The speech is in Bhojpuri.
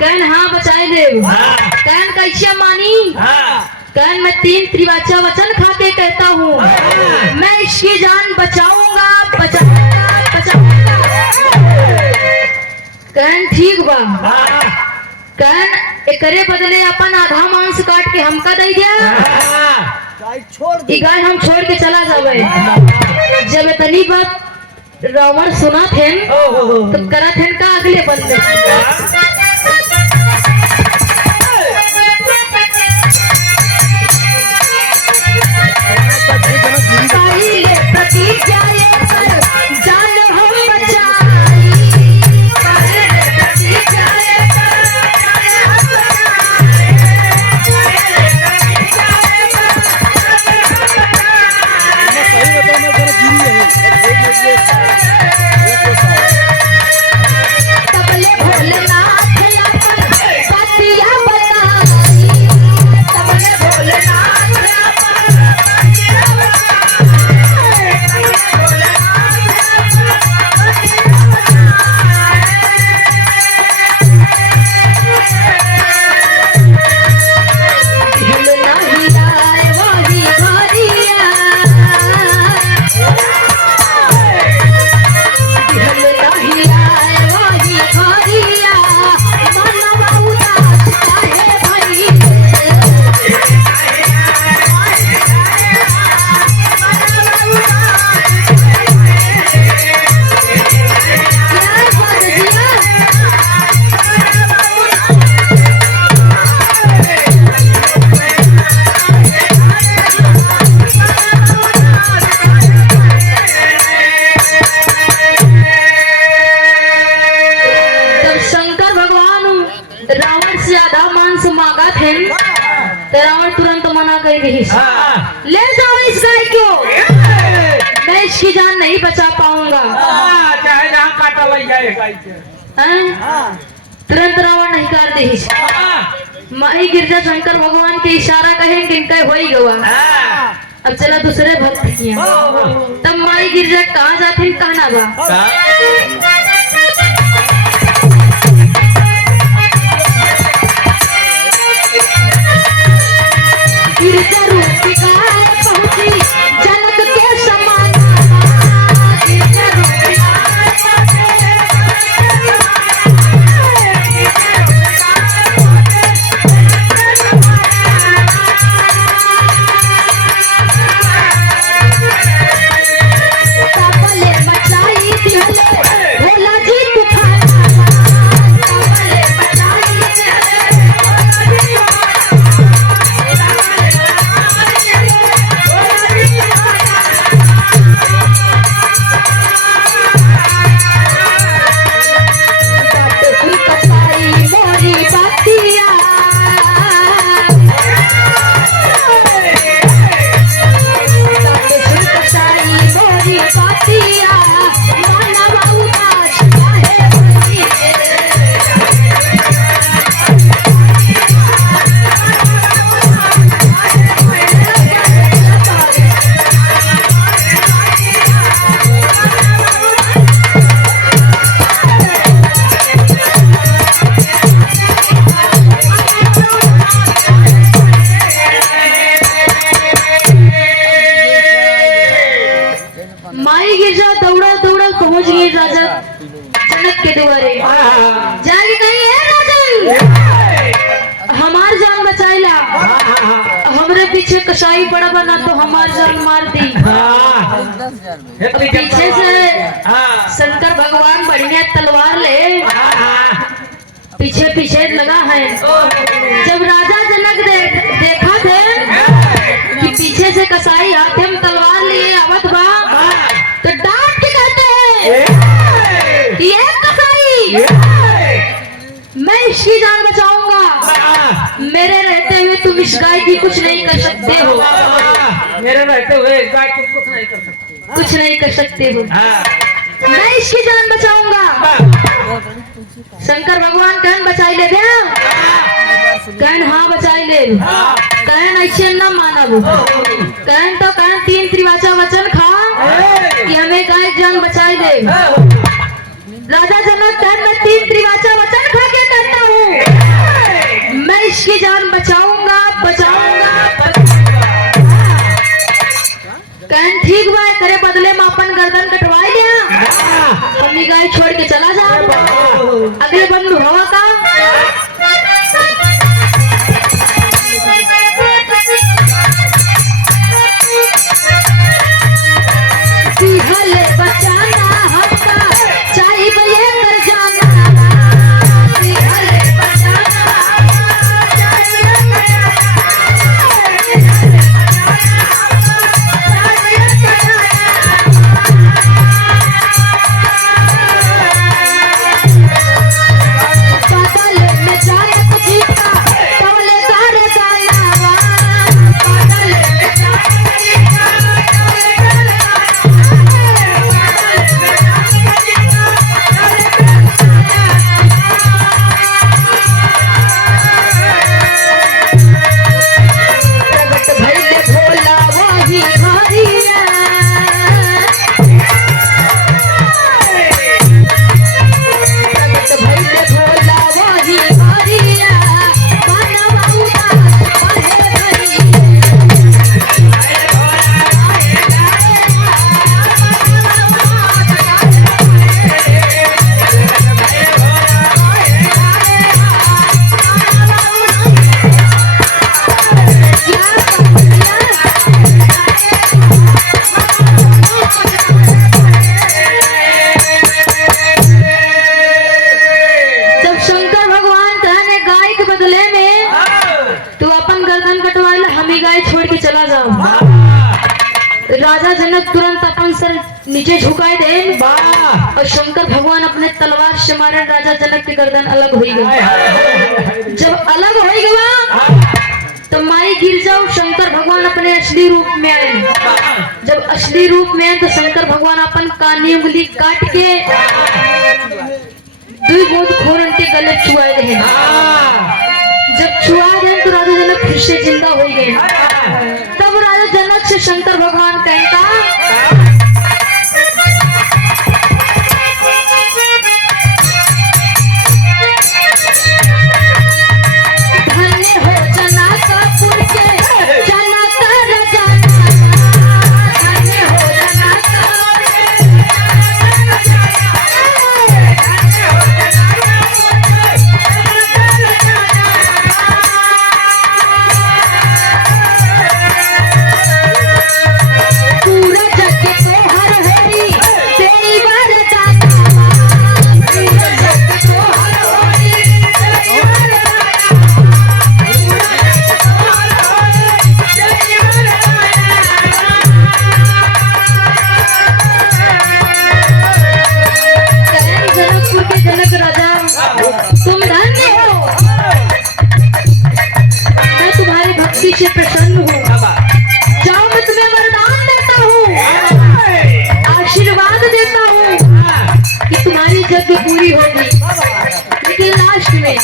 कहन हाँ बचाए दे। कहन कैसे मानी? कहन मैं 3 त्रिवाचा वचन खा के कहता हूँ मैं इसकी जान बचाऊंगा बचाऊंगा बचाऊंगा। कहन ठीक बा। कहन एकरे बदले अपन आधा मांस काट के हमका दे दिया। गाय हम छोड़ के चला जावे। जब इतनी बात रावण सुना थे तो करा थे का अगले बंदे रावण तुरंत मना कर दी। ले जाओ इस गाय को, मैं इसकी जान नहीं बचा पाऊंगा। चाहे जहाँ काटा लग जाए गाय के। तुरंत रावण नहीं कर दी। माई गिरजा शंकर भगवान के इशारा कहें कि इनका हो ही गवा। अब चला दूसरे भक्त किया। तब माई गिरजा कहाँ जाती कहना बा। गिरजा रूपिका पहुंची जनक के समान। गिरजा रूपिका तापले बचाई दिहले भोला जी तूफान। तापले बचाई दिहले भोला जी जनक के द्वारे जागी नहीं है राजन। हमार जान बचाइला। हमरे पीछे कसाई पड़ा बना तो हमार जान मार दी। पीछे से शंकर भगवान बढ़िया तलवार ले पीछे पीछे लगा है। जब राजा जनक देखा थे कि पीछे से कसाई हाथ में तलवार लिए आवत बा तो डांट के कहते हैं ये कसाई मैं इसकी जान बचाऊंगा। मेरे रहते हुए तुम इस गाय की कुछ नहीं कर सकते हो। मेरे रहते हुए इस गाय की कुछ नहीं कर सकते। कुछ नहीं कर सकते हो। मैं इसकी जान बचाऊंगा। शंकर भगवान कहन बचाई ले दे। कहन हाँ बचाई ले। कहन ऐसे न मानब। कहन तो कहन 3 त्रिवाचा वचन खा कि हमें गाय जान बचाई दे। राजा जनक कहन मैं 3 त्रिवाचा वचन खा के कहता हूँ गाय छोड़ के चला जा। अगले बंधु हवा का हले बचाना हमका चाहिए कर जाना हले बचाना बादल में जाए तो जीता तवले सारे गाना बादल में जाए राजा जनक तुरंत अपन सर नीचे झुकाए दे और शंकर भगवान अपने तलवार से मारे राजा जनक की गर्दन अलग हो गई। जब अलग हो गया तो माई गिर जाओ शंकर भगवान अपने असली रूप में आए। जब असली रूप में आए तो शंकर भगवान अपन कानी उंगली काट के दुई बूंद खून उनके गले चुआए रहे। जब छुआ गए तो राजा जनक फिर से जिंदा हो गए। तब राजा जनक से शंकर भगवान कहता धन्य हो जनकपुर के जनक राजा धन्य हो से प्रसन्न हूँ। जाओ मैं तुम्हें वरदान देता हूँ, आशीर्वाद देता हूँ कि तुम्हारी जग पूरी होगी। लेकिन लास्ट में